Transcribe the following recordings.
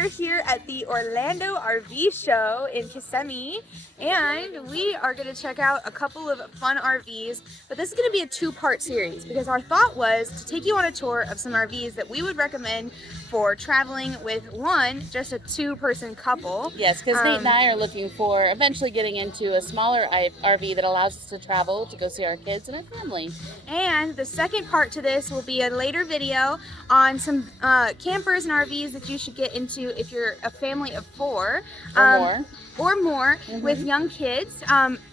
we're here at the Orlando RV show in Kissimmee, and we are going to check out a couple of fun RVs, but this is going to be a two-part series because our thought was to take you on a tour of some RVs that we would recommend for traveling with just a two-person couple. Yes, because Nate and I are looking for eventually getting into a smaller RV that allows us to travel to go see our kids and our family. And the second part to this will be a later video on some campers and RVs that you should get into if you're a family of four or more with young kids.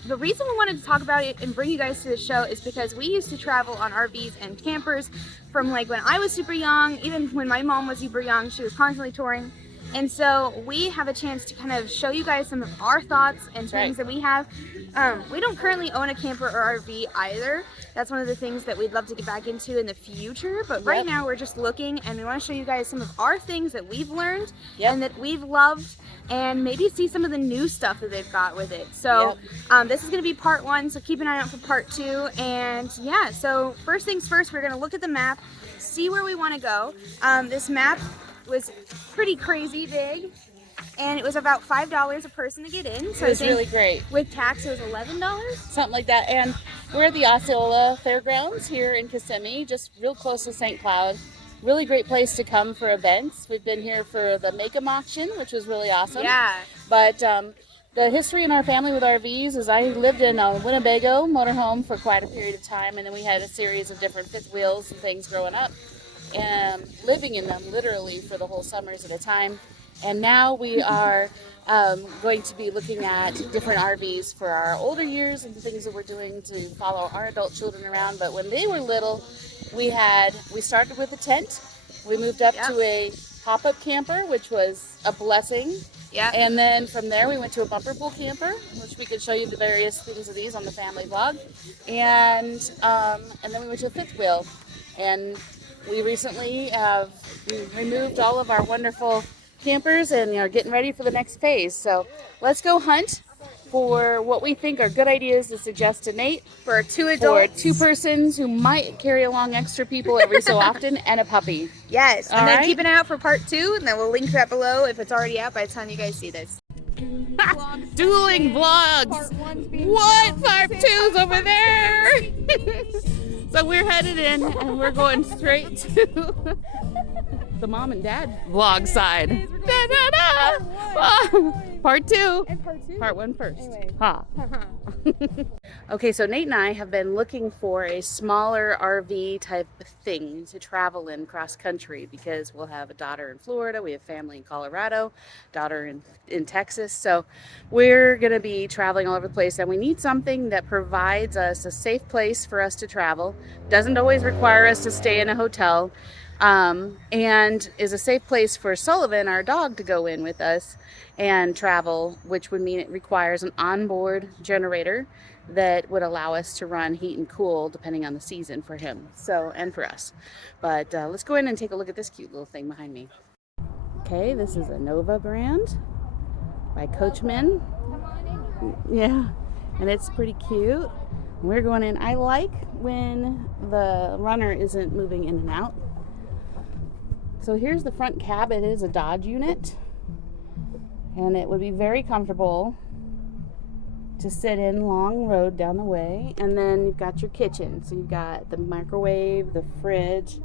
The reason we wanted to talk about it and bring you guys to the show is because we used to travel on RVs and campers from like when I was super young, even when my mom was super young, she was constantly touring. And so we have a chance to kind of show you guys some of our thoughts and things that we have. We don't currently own a camper or RV either. That's one of the things that we'd love to get back into in the future. But right now we're just looking, and we want to show you guys some of our things that we've learned and that we've loved, and maybe see some of the new stuff that they've got with it. So this is going to be part one, so keep an eye out for part two. And yeah, so first things first, we're going to look at the map, see where we want to go. This map was pretty crazy big, and it was about $5 a person to get in. So it was really great. With tax, it was $11, something like that. And we're at the Osceola Fairgrounds here in Kissimmee, just real close to St. Cloud. Really great place to come for events. We've been here for the Make 'em auction, which was really awesome. Yeah. But the history in our family with RVs is I lived in a Winnebago motorhome for quite a period of time, and then we had a series of different fifth wheels and things growing up, and living in them literally for the whole summers at a time. And now we are going to be looking at different RVs for our older years and things that we're doing to follow our adult children around. But when they were little, we started with a tent. We moved up to a pop-up camper, which was a blessing. Yeah. And then from there we went to a bumper pool camper, which we could show you the various things of these on the family vlog. And then we went to a fifth wheel. And we recently have removed all of our wonderful campers and are getting ready for the next phase. So let's go hunt for what we think are good ideas to suggest to Nate for two adults, for two persons who might carry along extra people every so often, and a puppy. Yes. And then keep an eye out for part two, and then we'll link that below if it's already out by the time you guys see this. Dueling vlogs. What? Part two's over there. So we're headed in, and we're going straight to the mom and dad vlog side. Part two. And part two? Part one first. Anyway. Ha. Okay, so Nate and I have been looking for a smaller RV type thing to travel in cross country because we'll have a daughter in Florida, we have family in Colorado, daughter in Texas. So we're going to be traveling all over the place, and we need something that provides us a safe place for us to travel, doesn't always require us to stay in a hotel, and is a safe place for Sullivan, our dog, to go in with us and travel, which would mean it requires an onboard generator that would allow us to run heat and cool depending on the season for him, so, and for us. But let's go in and take a look at this cute little thing behind me. Okay, this is a Nova brand by Coachman. Yeah, and it's pretty cute. We're going in. I like when the runner isn't moving in and out. So here's the front cab. It is a Dodge unit, and it would be very comfortable to sit in long road down the way. And then you've got your kitchen. So you've got the microwave, the fridge,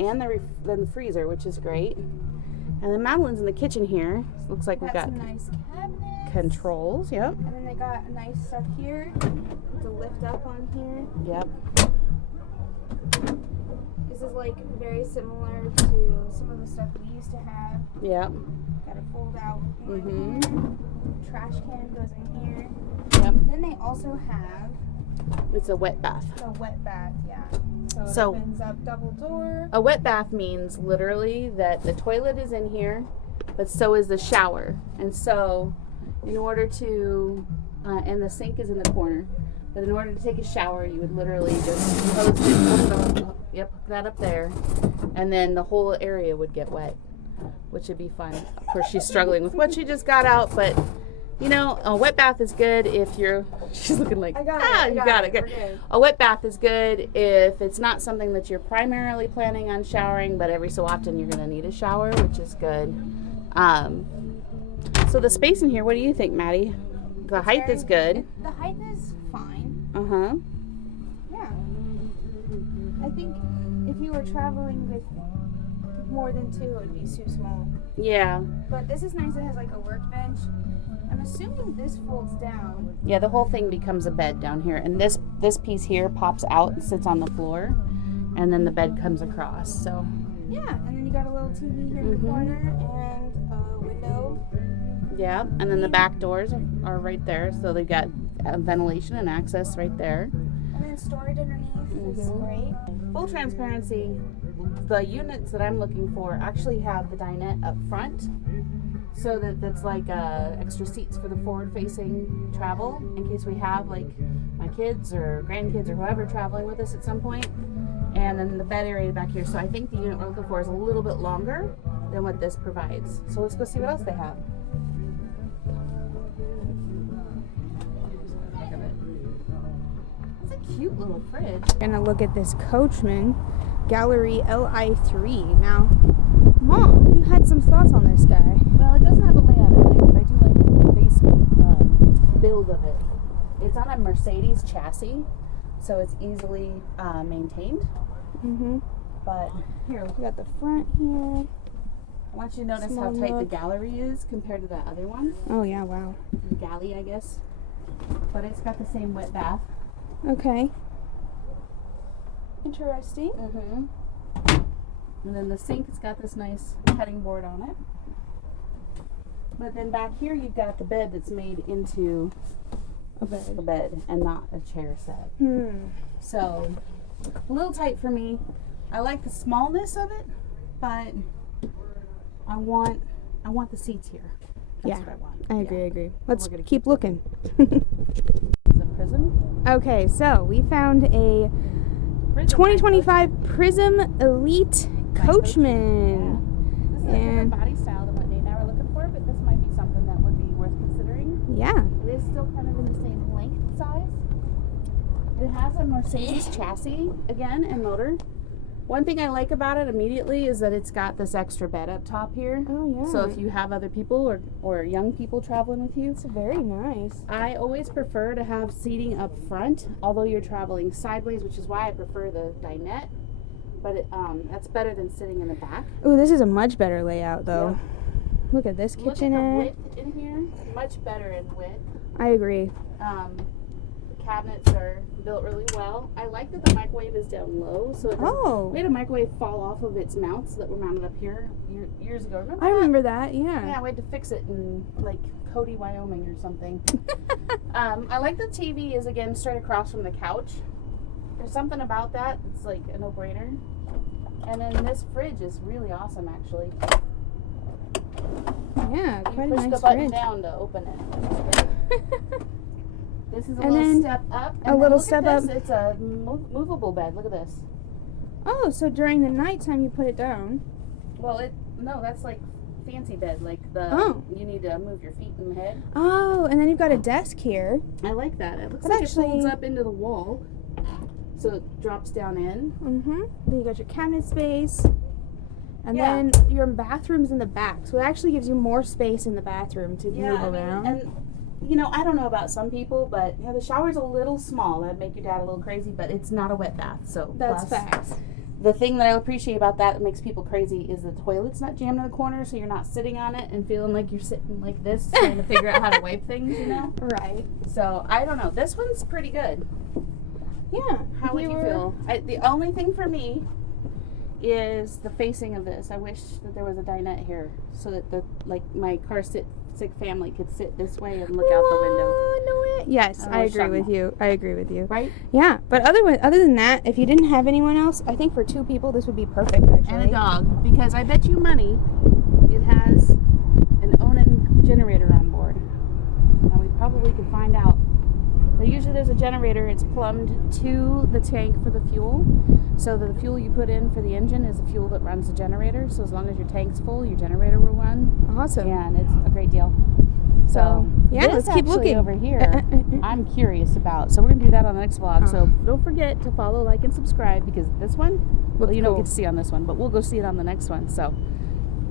and then the freezer, which is great. And then Madeline's in the kitchen here. So looks like we've got some nice cabinets. Controls. Yep. And then they got a nice stuff here to lift up on here. Yep. This is like very similar to some of the stuff we used to have. Yep. Got a fold out thing in here. Trash can goes in here. Yep. Then they also have It's a wet bath. a wet bath, yeah. So it So- opens up double door. A wet bath means literally that the toilet is in here, but so is the shower. And so in order to, and the sink is in the corner, but in order to take a shower, you would literally just close it, hook that up there, and then the whole area would get wet, which would be fun. Of course, she's struggling with what she just got out, but you know, a wet bath is good if you're, she's looking like, you got it. Good. A wet bath is good if it's not something that you're primarily planning on showering, but every so often you're going to need a shower, which is good. So the space in here, what do you think, Maddie? The height is good. The height is fine. Uh-huh. Yeah. I think if you were traveling with more than two, it would be too small. Yeah. But this is nice. It has like a workbench. I'm assuming this folds down. Yeah, the whole thing becomes a bed down here. And this piece here pops out and sits on the floor. And then the bed comes across, so. Yeah, and then you got a little TV here in the corner and a window. Yeah, and then the back doors are right there, so they've got ventilation and access right there. And then storage underneath is great. Full transparency, the units that I'm looking for actually have the dinette up front, so that that's like extra seats for the forward-facing travel in case we have like my kids or grandkids or whoever traveling with us at some point. And then the bed area back here. So I think the unit we're looking for is a little bit longer than what this provides. So let's go see what else they have. It's a cute little fridge. We're gonna look at this Coachman Gallery Li3. Now, Mom, you had some thoughts on this guy. Well, it doesn't have a layout of it, but I do like the base build of it. It's on a Mercedes chassis, so it's easily maintained. But here, We got the front here. I want you to notice Small how tight nook. the gallery is compared to the other one. Oh yeah, wow. Galley, I guess. But it's got the same wet bath. Okay. Interesting. And then the sink has got this nice cutting board on it. But then back here you've got the bed that's made into A bed. a bed and not a chair set. So a little tight for me. I like the smallness of it, but I want the seats here. That's what I want. I agree. Yeah. I agree. Let's gonna keep looking. This is a prism. Okay, so we found a 2025 Prism Elite Coachman. This is a different body style than what Nate and I were looking for, but this might be something that would be worth considering. Yeah. It is still kind of in the same length size. It has a Mercedes chassis again and motor. One thing I like about it immediately is that it's got this extra bed up top here. Oh yeah. So if you have other people or young people traveling with you, It's very nice. I always prefer to have seating up front, although you're traveling sideways, which is why I prefer the dinette. But that's better than sitting in the back. Oh, this is a much better layout though. Yeah. Look at this Look at the kitchenette. width in here, much better in width. I agree. The cabinets are built really well. I like that the microwave is down low, so it doesn't, we had a microwave fall off of its mounts that were mounted up here years ago. Remember I that? remember that. Yeah. Yeah, we had to fix it in like Cody, Wyoming or something. I like the TV is again straight across from the couch. There's something about that. It's like a no-brainer. And then this fridge is really awesome, actually. Yeah, You quite a push nice the button fridge. down to open it. This is a And little then step up. a little look step at this. up. It's a movable bed. Look at this. Oh, so during the nighttime you put it down. Well, no, that's like fancy bed. Like you need to move your feet and head. Oh, and then you've got a desk here. I like that. It looks But like actually- it folds up into the wall, so it drops down in. Then you got your cabinet space. And Yeah. then your bathroom's in the back. So it actually gives you more space in the bathroom to move around. And I don't know about some people, but the shower's a little small. That'd make your dad a little crazy, but it's not a wet bath. So That's plus, facts. The thing that I appreciate about that makes people crazy is the toilet's not jammed in the corner, so you're not sitting on it and feeling like you're sitting like this trying to figure out how to wipe things, Right. So I don't know. This one's pretty good. Yeah. How would you feel? The only thing for me is the facing of this. I wish that there was a dinette here so that my sick family could sit this way and look out the window. No way. Yes, I agree with something. you. I agree with you. Right? Yeah, but other than that, if you didn't have anyone else, I think for two people this would be perfect actually. And a dog, because I bet you money it has an Onan generator on board. Now we probably could find out. But usually there's a generator, it's plumbed to the tank for the fuel. So the fuel you put in for the engine is the fuel that runs the generator. So as long as your tank's full, your generator will run. Awesome. And it's a great deal. So yeah, this let's keep actually looking over here. I'm curious about. So we're gonna do that on the next vlog. So don't forget to follow, like, and subscribe because this one, you don't get to see on this one, but we'll go see it on the next one. So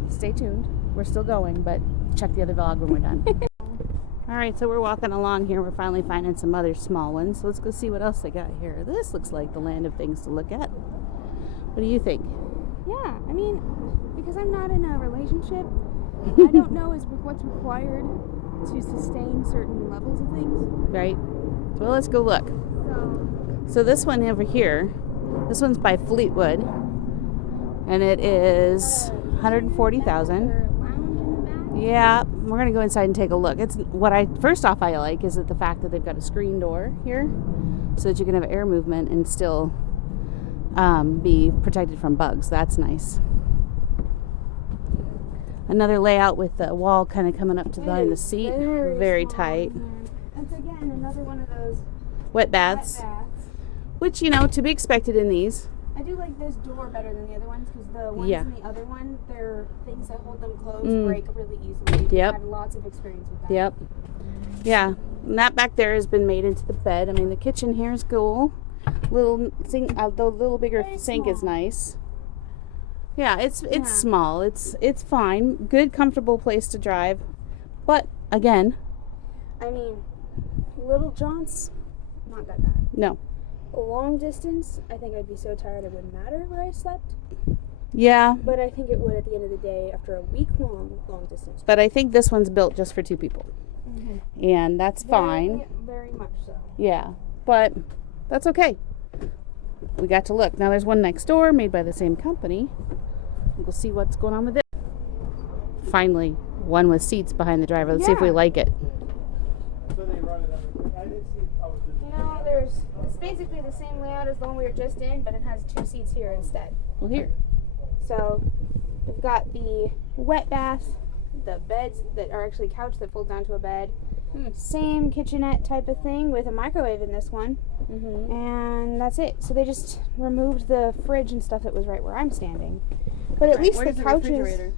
stay tuned. We're still going, but check the other vlog when we're done. All right, so we're walking along here. We're finally finding some other small ones. So let's go see what else they got here. This looks like the land of things to look at. What do you think? Yeah, I mean, because I'm not in a relationship, I don't know what's required to sustain certain levels of things. Right. Well, let's go look. So this one over here, this one's by Fleetwood, and it is 140,000. Yeah, we're gonna go inside and take a look. It's what first off I like is that the fact that they've got a screen door here, so that you can have air movement and still be protected from bugs. That's nice. Another layout with the wall kind of coming up to behind the seat, very tight. That's again another one of those wet baths, which, you know, to be expected in these. I do like this door better than the other ones because the ones in the other one, they're things that hold them closed, break really easily. Yep. I've had lots of experience with that. Yep. Yeah, and that back there has been made into the bed. I mean, the kitchen here is cool. Little sink, the little bigger sink is nice. Yeah, it's small. It's fine. Good, comfortable place to drive. But again, I mean, Little John's not that bad. No. Long distance, I think I'd be so tired it wouldn't matter where I slept. Yeah. But I think it would at the end of the day after a week long distance. But I think this one's built just for 2 people. Mm-hmm. And that's fine. Very much so. Yeah. But that's okay. We got to look. Now there's one next door made by the same company. We'll see what's going on with it. Finally, one with seats behind the driver. Let's see if we like it. You know, it's basically the same layout as the one we were just in, but it has 2 seats here instead. Well, here. So we've got the wet bath, the beds that are actually couch that fold down to a bed. Same kitchenette type of thing with a microwave in this one. Mm-hmm. And that's it. So they just removed the fridge and stuff that was right where I'm standing. But at least the couches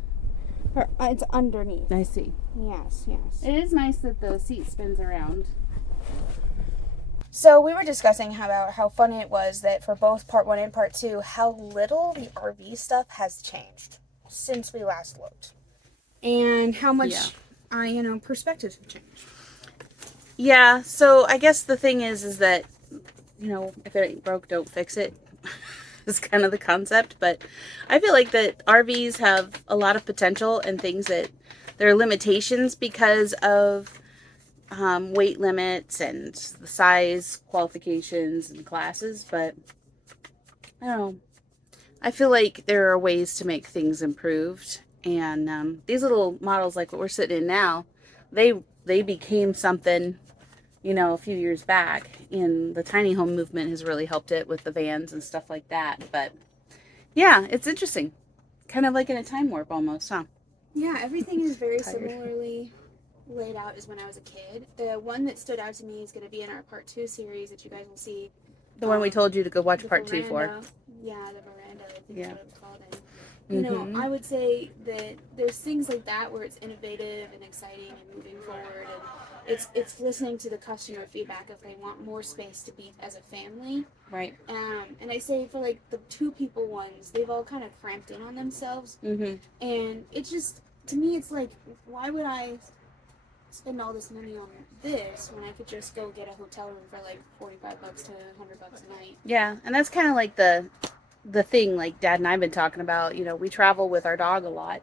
it's underneath. I see. Yes. It is nice that the seat spins around. So we were discussing about how funny it was that for both part 1 and part 2, how little the RV stuff has changed since we last looked. And how much perspectives have changed. Yeah, so I guess the thing is that, you know, if it ain't broke, don't fix it. Is kind of the concept. But I feel like that RVs have a lot of potential and things that there are limitations because of weight limits and the size qualifications and classes. But I don't know. I feel like there are ways to make things improved. And these little models like what we're sitting in now, they became something, you know, a few years back, and the tiny home movement has really helped it with the vans and stuff like that. But yeah, it's interesting. Kind of like in a time warp almost, huh? Yeah, everything is very similarly laid out as when I was a kid. The one that stood out to me is going to be in our part 2 series that you guys will see. The one we told you to go watch part 2 for. Yeah, the veranda, I think that's what it was called. And, you know, I would say that there's things like that where it's innovative and exciting and moving forward, and it's listening to the customer feedback if they want more space to be as a family. Right. And I say for like the 2 people ones, they've all kind of cramped in on themselves. Mm-hmm. And it just, to me, it's like, why would I spend all this money on this when I could just go get a hotel room for like $45 to $100 a night? Yeah, and that's kind of like the thing like Dad and I've been talking about. You know, we travel with our dog a lot.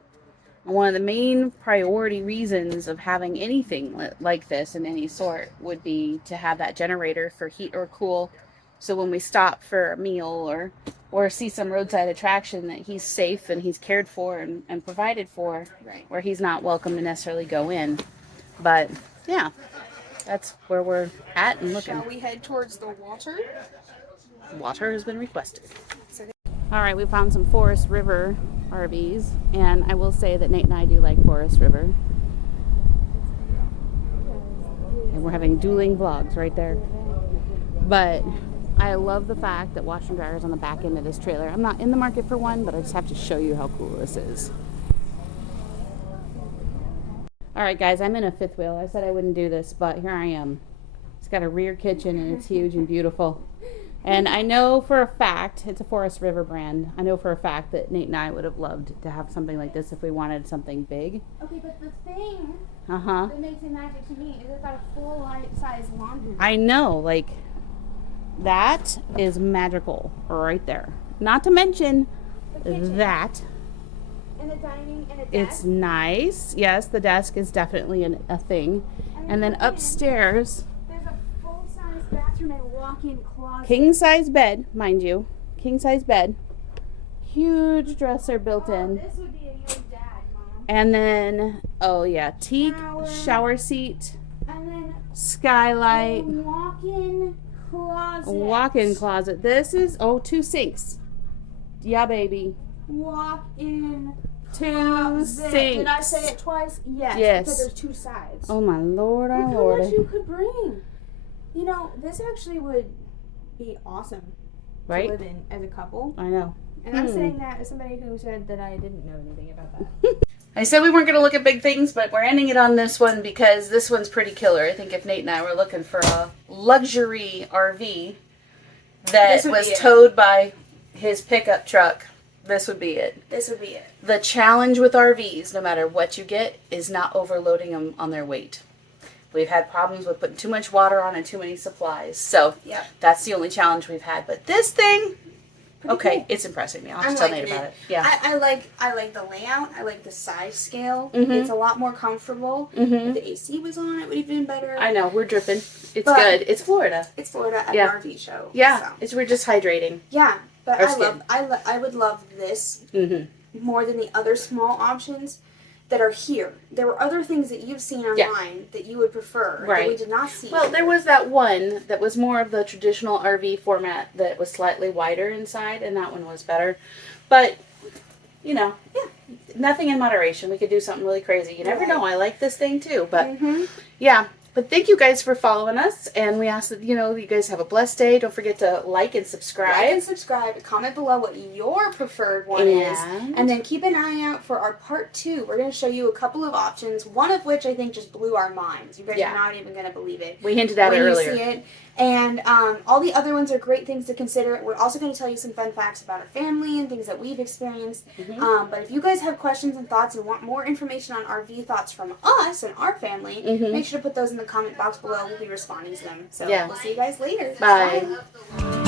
And one of the main priority reasons of having anything like this in any sort would be to have that generator for heat or cool. So when we stop for a meal or see some roadside attraction, that he's safe and he's cared for and provided for, Right. Where he's not welcome to necessarily go in. But yeah, that's where we're at and looking. Shall we head towards the water? Water has been requested. All right, we found some Forest River RVs, and I will say that Nate and I do like Forest River. And we're having dueling vlogs right there. But I love the fact that washer and dryer is on the back end of this trailer. I'm not in the market for one, but I just have to show you how cool this is. All right, guys, I'm in a fifth wheel. I said I wouldn't do this, but here I am. It's got a rear kitchen, and it's huge and beautiful. And I know for a fact, it's a Forest River brand. I know for a fact that Nate and I would have loved to have something like this if we wanted something big. Okay, but the thing Uh-huh. that makes it magic to me is it's got a full size laundry room. I know, like, that is magical right there. Not to mention that. And the dining and a desk. It's nice. Yes, the desk is definitely a thing. And then upstairs, there's a full-size bathroom and walk-in closet. King-size bed, mind you. King-size bed. Huge dresser built in. This would be a young dad, Mom. And then, oh yeah, teak, shower seat, and then skylight, walk-in closet. Walk-in closet. This is, 2 sinks. Yeah, baby. Walk-in 2 sinks. Did I say it twice? Yes. Yes. Because there's 2 sides. Oh my Lord, our Look Lord. how much you could bring. You know, this actually would be awesome Right? to live in as a couple. I know. And I'm saying that as somebody who said that I didn't know anything about that. I said we weren't going to look at big things, but we're ending it on this one because this one's pretty killer. I think if Nate and I were looking for a luxury RV that was towed by his pickup truck, this would be it. This would be it. The challenge with RVs, no matter what you get, is not overloading them on their weight. We've had problems with putting too much water on and too many supplies. So that's the only challenge we've had. But this thing, cool. It's impressing me. I'll have to tell Nate about it. Yeah. I like the layout. I like the size scale. It's a lot more comfortable. If the AC was on, it would have been better. I know. We're dripping. It's good. It's Florida. It's Florida at an RV show. Yeah. So. We're just hydrating. Yeah. But I would love this more than the other small options that are here. There were other things that you've seen online that you would prefer that we did not see. Well, there was that one that was more of the traditional RV format that was slightly wider inside, and that one was better. But, you know, nothing in moderation. We could do something really crazy. You never know. I like this thing too. But, yeah. But thank you guys for following us, and we ask that, you guys have a blessed day. Don't forget to like and subscribe. Like and subscribe. Comment below what your preferred one is. And then keep an eye out for our part 2. We're going to show you a couple of options, one of which I think just blew our minds. You guys are not even going to believe it. We hinted at it earlier. When you see it. And all the other ones are great things to consider. We're also going to tell you some fun facts about our family and things that we've experienced. But if you guys have questions and thoughts and want more information on RV thoughts from us and our family, make sure to put those in the comment box below. We'll be responding to them. So we'll see you guys later. Bye.